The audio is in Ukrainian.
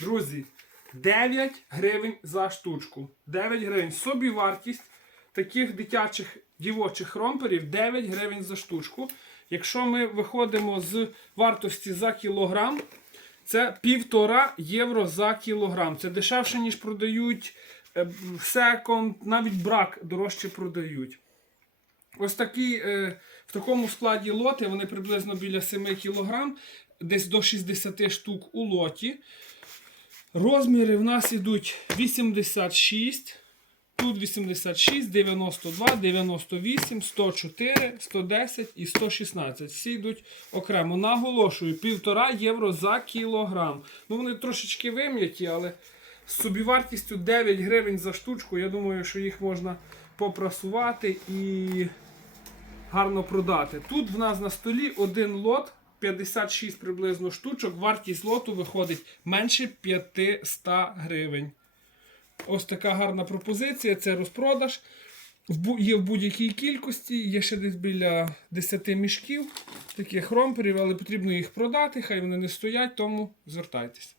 Друзі, 9 гривень за штучку. 9 гривень. Собі вартість таких дитячих дівочих ромперів 9 гривень за штучку. Якщо ми виходимо з вартості за кілограм, це півтора євро за кілограм. Це дешевше, ніж продають е, секонд, навіть брак дорожче продають. Ось такі, е, в такому складі лоти, вони приблизно біля 7 кг, десь до 60 штук у лоті. Розміри в нас ідуть 86, тут 86, 92, 98, 104, 110 і 116. Всі йдуть окремо. Наголошую, 1,5 євро за кілограм. Ну, вони трошечки вим'яті, але з собівартістю 9 гривень за штучку. Я думаю, що їх можна попрасувати і гарно продати. Тут в нас на столі один лот, 56 приблизно штучок. Вартість лоту виходить менше 500 гривень. Ось така гарна пропозиція. Це розпродаж. Є в будь-якій кількості, є ще десь біля 10 мішків таких ромперів, але потрібно їх продати, хай вони не стоять, тому звертайтесь.